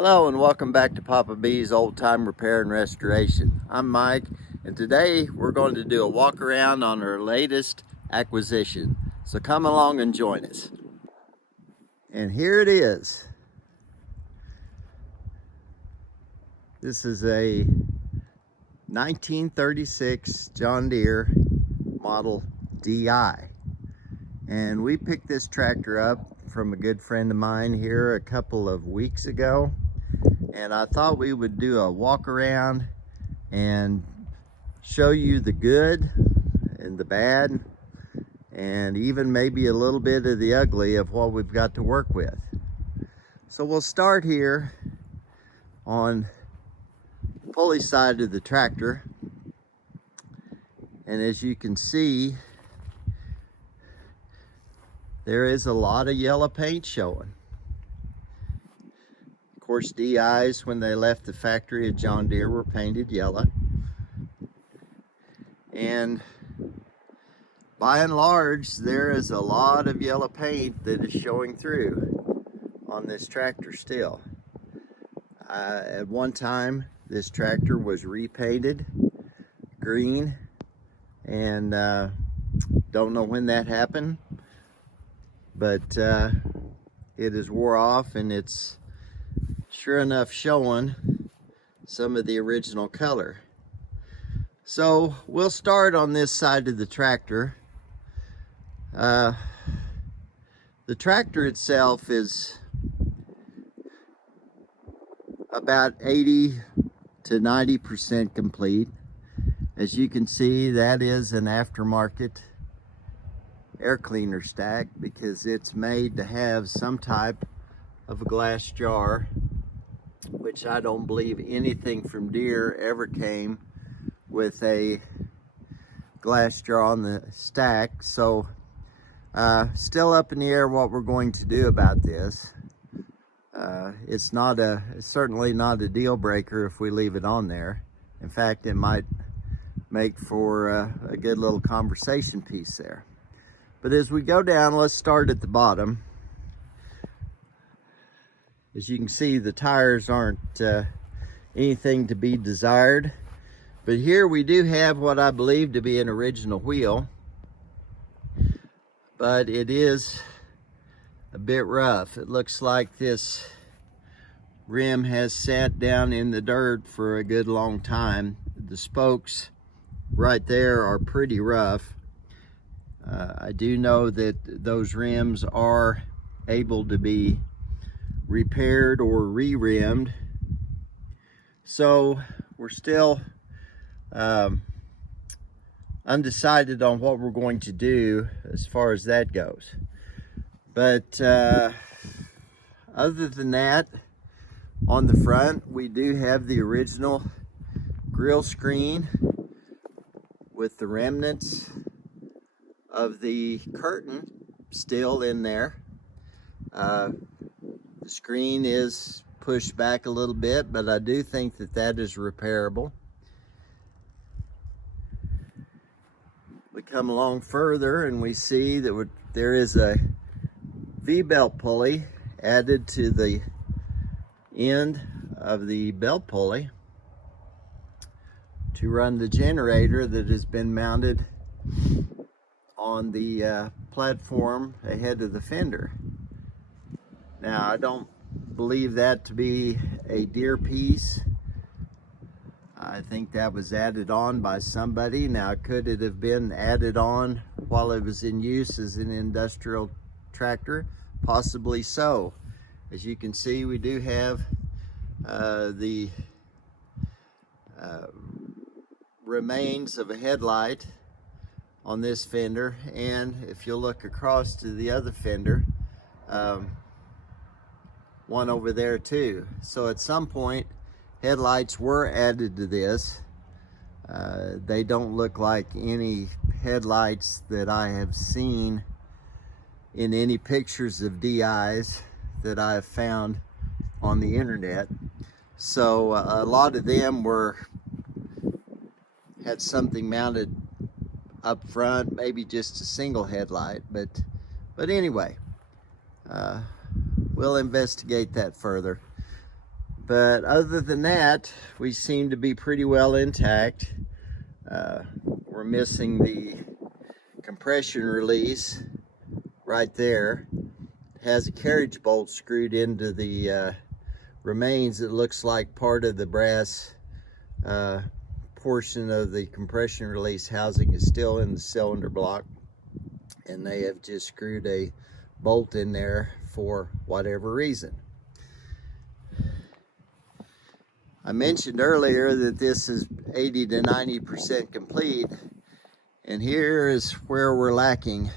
Hello and welcome back to Papa B's Old Time Repair and Restoration. I'm Mike, and today we're going to do a walk around on our latest acquisition. So come along and join us. And here it is. This is a 1936 John Deere Model DI. And we picked this tractor up from a good friend of mine here a couple of weeks ago. And I thought we would do a walk around and show you the good and the bad and even maybe a little bit of the ugly of what we've got to work with. So we'll start here on the pulley side of the tractor, and as you can see, there is a lot of yellow paint showing. Of course, DIs, when they left the factory at John Deere, were painted yellow. And by and large, there is a lot of yellow paint that is showing through on this tractor still. At one time, this tractor was repainted green, and don't know when that happened, but it is wore off, and it's sure enough showing some of the original color. So we'll start on this side of the tractor. The tractor itself is about 80 to 90% complete. As you can see, that is an aftermarket air cleaner stack because it's made to have some type of a glass jar, which I don't believe anything from Deere ever came with a glass jar on the stack. So still up in the air what we're going to do about this. It's certainly not a deal breaker if we leave it on there. In fact, it might make for a good little conversation piece there. But as we go down, let's start at the bottom. As you can see, the tires aren't anything to be desired. But here we do have what I believe to be an original wheel. But it is a bit rough. It looks like this rim has sat down in the dirt for a good long time. The spokes right there are pretty rough. I do know that those rims are able to be repaired or re-rimmed. So we're still undecided on what we're going to do as far as that goes. But other than that, on the front, we do have the original grille screen with the remnants of the curtain still in there. The screen is pushed back a little bit, but I do think that that is repairable. We come along further and we see that there is a V-belt pulley added to the end of the belt pulley to run the generator that has been mounted on the platform ahead of the fender. Now, I don't believe that to be a Deere piece. I think that was added on by somebody. Now, could it have been added on while it was in use as an industrial tractor? Possibly so. As you can see, we do have the remains of a headlight on this fender, and if you look across to the other fender, one over there too. So at some point, headlights were added to this. They don't look like any headlights that I have seen in any pictures of DIs that I have found on the internet. So a lot of them had something mounted up front, maybe just a single headlight, but anyway, we'll investigate that further. But other than that, we seem to be pretty well intact. We're missing the compression release right there. It has a carriage bolt screwed into the remains. It looks like part of the brass portion of the compression release housing is still in the cylinder block, and they have just screwed a bolt in there for whatever reason. I mentioned earlier that this is 80 to 90% complete, and here is where we're lacking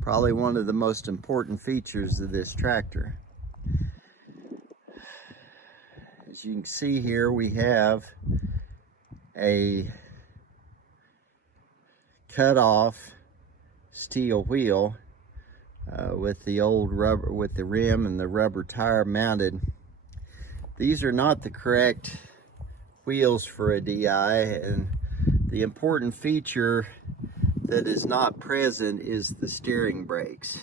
probably one of the most important features of this tractor. As you can see here, we have a cut off steel wheel with the old rubber, with the rim and the rubber tire mounted. These are not the correct wheels for a DI, and the important feature that is not present is the steering brakes.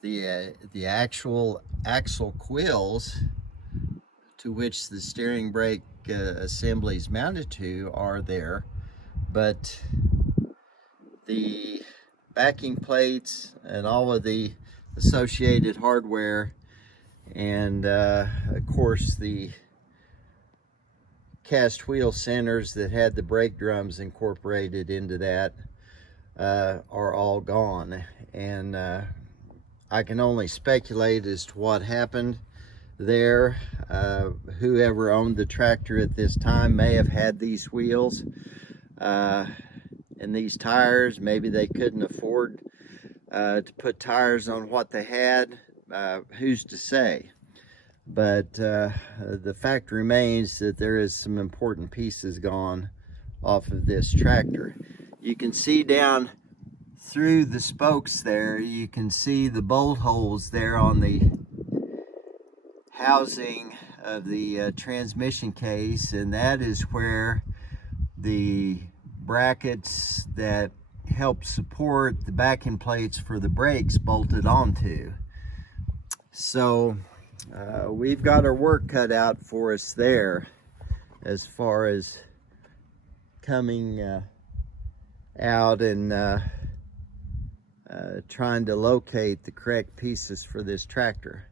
The actual axle quills to which the steering brake assembly is mounted to are there, but the backing plates and all of the associated hardware, and of course the cast wheel centers that had the brake drums incorporated into that are all gone. And I can only speculate as to what happened there. Whoever owned the tractor at this time may have had these wheels and these tires. Maybe they couldn't afford to put tires on what they had. Who's to say? But the fact remains that there is some important pieces gone off of this tractor. You can see down through the spokes there, you can see the bolt holes there on the housing of the transmission case, and that is where the brackets that help support the backing plates for the brakes bolted onto. So we've got our work cut out for us there as far as coming out and trying to locate the correct pieces for this tractor.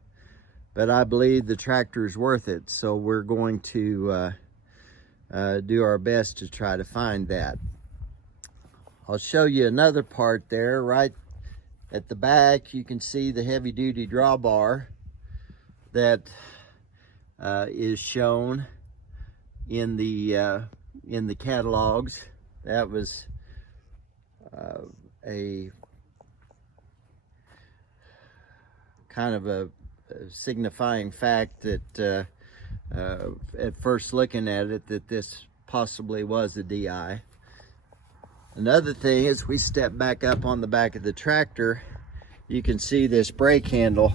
But I believe the tractor is worth it, so we're going to do our best to try to find that. I'll show you another part there. Right at the back, you can see the heavy-duty drawbar that is shown in the catalogs. That was a kind of a signifying fact that at first looking at it, that this possibly was a DI. Another thing is, we step back up on the back of the tractor, you can see this brake handle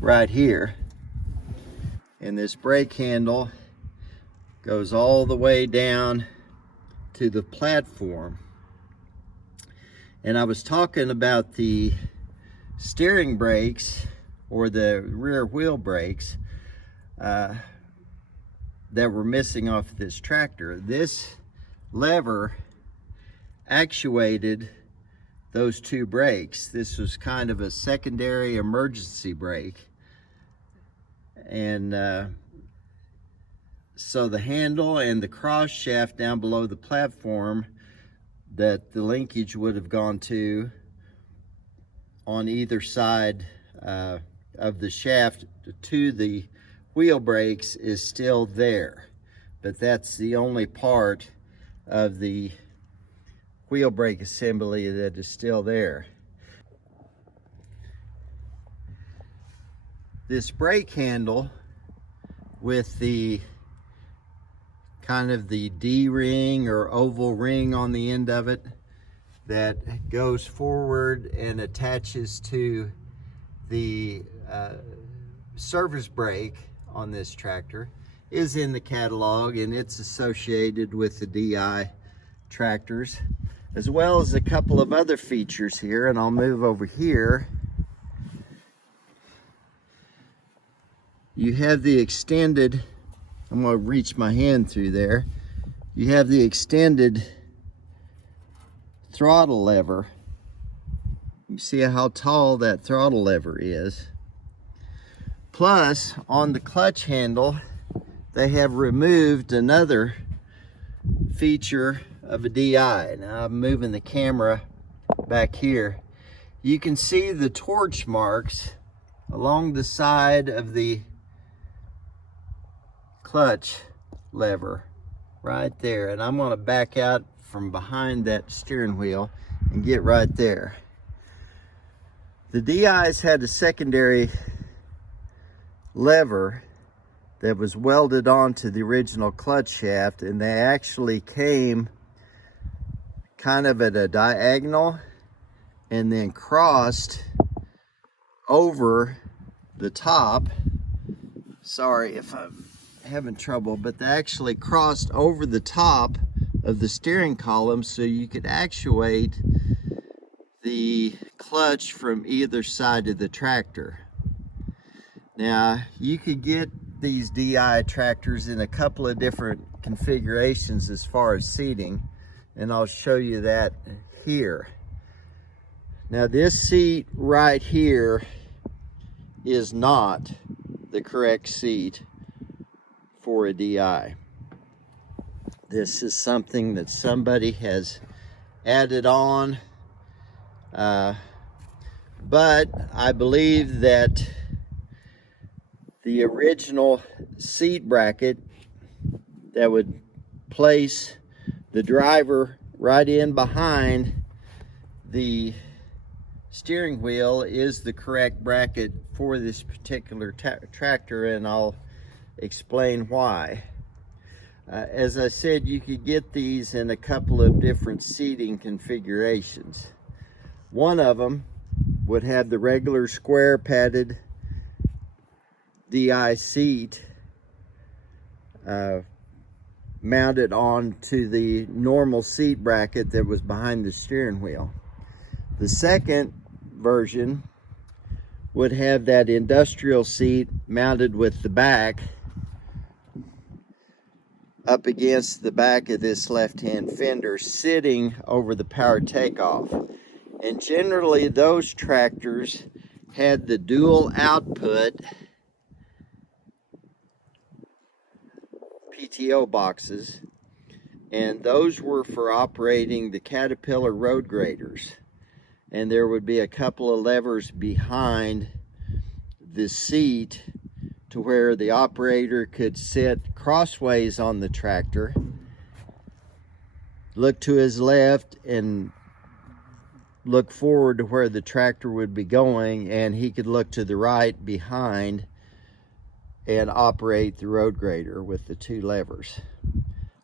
right here. And this brake handle goes all the way down to the platform. And I was talking about the steering brakes, or the rear wheel brakes, that were missing off this tractor. This lever actuated those two brakes. This was kind of a secondary emergency brake. And so the handle and the cross shaft down below the platform that the linkage would have gone to on either side of the shaft to the wheel brakes is still there, but that's the only part of the wheel brake assembly that is still there. This brake handle with the kind of the D-ring or oval ring on the end of it that goes forward and attaches to the service brake on this tractor is in the catalog, and it's associated with the DI tractors, as well as a couple of other features here. And I'll move over here. you have the extended, I'm going to reach my hand through there. You have the extended throttle lever. You see how tall that throttle lever is. Plus, on the clutch handle, they have removed another feature of a DI. Now I'm moving the camera back here. You can see the torch marks along the side of the clutch lever right there. And I'm going to back out from behind that steering wheel and get right there. The DIs had a secondary lever that was welded onto the original clutch shaft, and they actually came kind of at a diagonal and then crossed over the top. Sorry if I'm having trouble, but they actually crossed over the top of the steering column so you could actuate the clutch from either side of the tractor. Now, you could get these DI tractors in a couple of different configurations as far as seating, and I'll show you that here. Now, this seat right here is not the correct seat for a DI. This is something that somebody has added on, but I believe that the original seat bracket that would place the driver right in behind the steering wheel is the correct bracket for this particular tractor, and I'll explain why. As I said, you could get these in a couple of different seating configurations. One of them would have the regular square padded DI seat mounted onto the normal seat bracket that was behind the steering wheel. The second version would have that industrial seat mounted with the back up against the back of this left-hand fender, sitting over the power takeoff. And generally those tractors had the dual output PTO boxes, and those were for operating the Caterpillar road graders. And there would be a couple of levers behind the seat to where the operator could sit crossways on the tractor, look to his left and look forward to where the tractor would be going, and he could look to the right behind and operate the road grader with the two levers.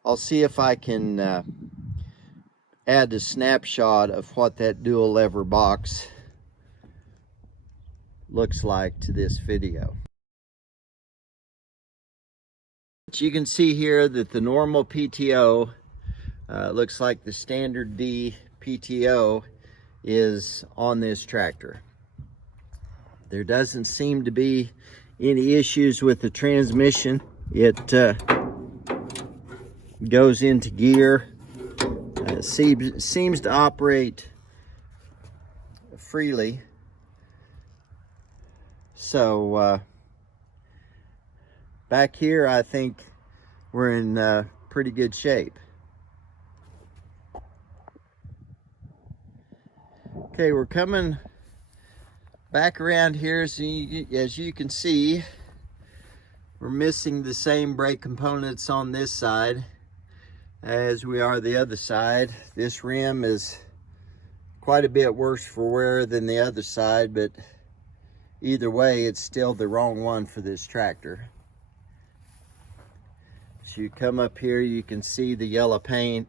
I'll see if I can add a snapshot of what that dual lever box looks like to this video. But you can see here that the normal PTO looks like the standard D PTO is on this tractor. There doesn't seem to be any issues with the transmission. It goes into gear, seems to operate freely. So back here I think we're in pretty good shape. Okay, we're coming back around here. So as you can see, we're missing the same brake components on this side as we are the other side. This rim is quite a bit worse for wear than the other side, but either way, it's still the wrong one for this tractor. As you come up here, you can see the yellow paint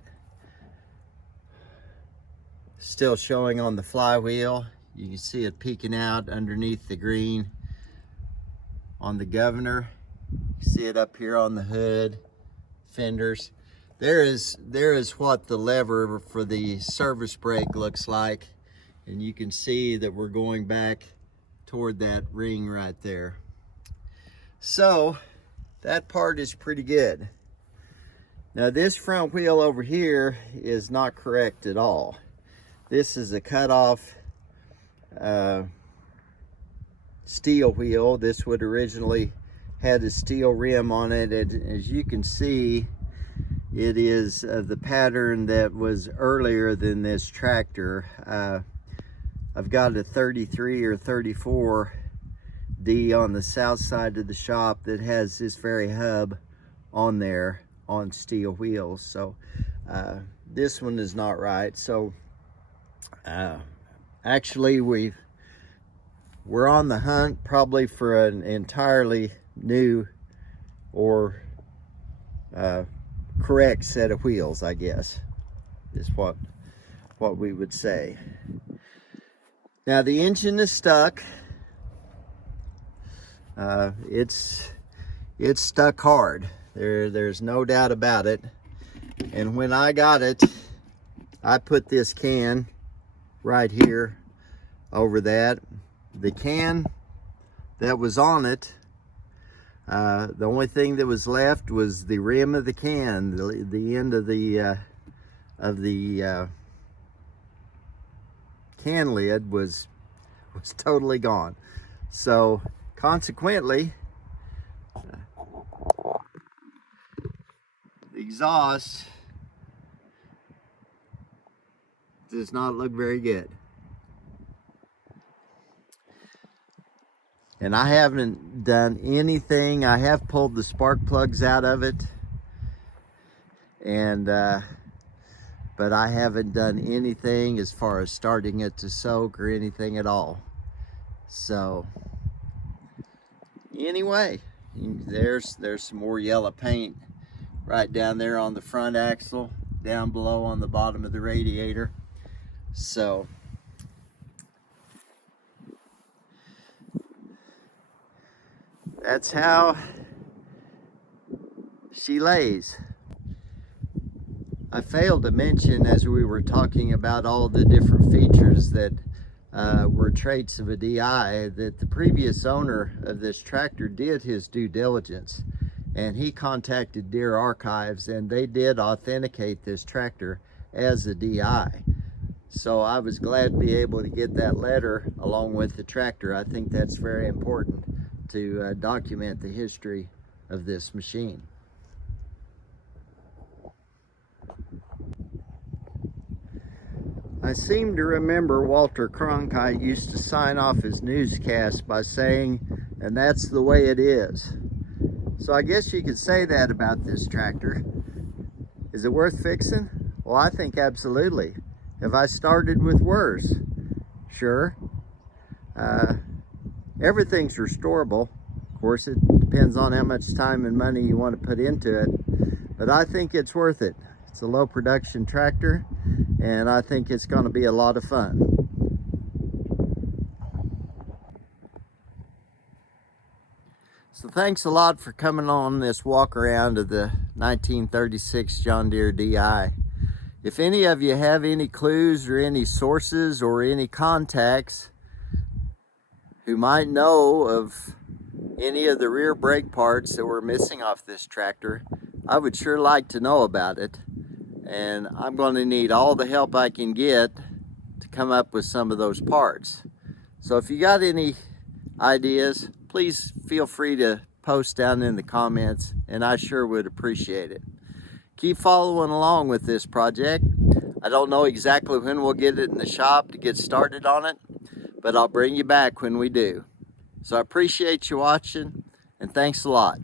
still showing on the flywheel. You can see it peeking out underneath the green on the governor. You see it up here on the hood, fenders. There is what the lever for the service brake looks like, and you can see that we're going back toward that ring right there. So that part is pretty good. Now this front wheel over here is not correct at all. This is a cut off steel wheel. This would originally had a steel rim on it, and as you can see, it is the pattern that was earlier than this tractor. I've got a 33 or 34D on the south side of the shop that has this very hub on there on steel wheels. So this one is not right. So actually we're on the hunt probably for an entirely new or correct set of wheels, I guess, is what we would say. Now the engine is stuck. It's stuck hard. There's no doubt about it. And when I got it, I put this can right here over that. The can that was on it, the only thing that was left was the rim of the can. The end of the can lid was totally gone. So consequently, the exhaust does not look very good. And I haven't done anything. I have pulled the spark plugs out of it, and but I haven't done anything as far as starting it to soak or anything at all. So anyway, there's some more yellow paint right down there on the front axle, down below on the bottom of the radiator. So that's how she lays. I failed to mention, as we were talking about all the different features that were traits of a DI, that the previous owner of this tractor did his due diligence, and he contacted Deere Archives, and they did authenticate this tractor as a DI. So I was glad to be able to get that letter along with the tractor. I think that's very important to document the history of this machine. I seem to remember Walter Cronkite used to sign off his newscast by saying, "And that's the way it is." So I guess you could say that about this tractor. Is it worth fixing? Well, I think absolutely. Have I started with worse? Sure. Everything's restorable. Of course, it depends on how much time and money you want to put into it, but I think it's worth it. It's a low production tractor, and I think it's going to be a lot of fun. So thanks a lot for coming on this walk around of the 1936 John Deere DI. If any of you have any clues or any sources or any contacts who might know of any of the rear brake parts that were missing off this tractor, I would sure like to know about it. And I'm going to need all the help I can get to come up with some of those parts. So if you got any ideas, please feel free to post down in the comments, and I sure would appreciate it. Keep following along with this project. I don't know exactly when we'll get it in the shop to get started on it, but I'll bring you back when we do. So I appreciate you watching, and thanks a lot.